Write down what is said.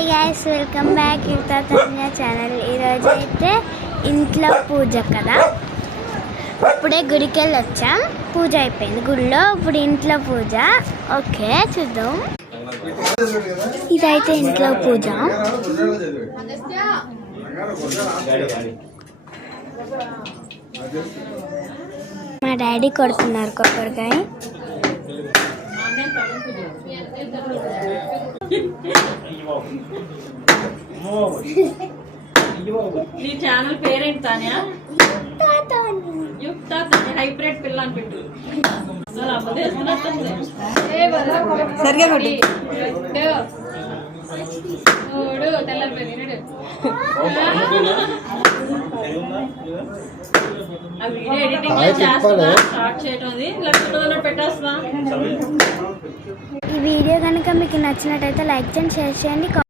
Hi guys, welcome back Yukta Tanya channel. ఈరోజు అయితే ఇంట్లో పూజ కదా, ఇప్పుడే గుడికి వెళ్ళి వచ్చాం. పూజ అయిపోయింది గుడిలో, ఇప్పుడు ఇంట్లో పూజ. ఓకే చూద్దాం. ఇదైతే ఇంట్లో పూజ. మా డాడీ కొడుతున్నారు కొబ్బరికాయ. నీ ఛానల్ పేరేంటి తాన్యా? యుక్తా తాన్య హైబ్రిడ్ పిల్ల అని పెట్టు. సరిగా కొట్టు. ఈ వీడియో కనుక మీకు నచ్చినట్టయితే లైక్ చేయండి, షేర్ చేయండి.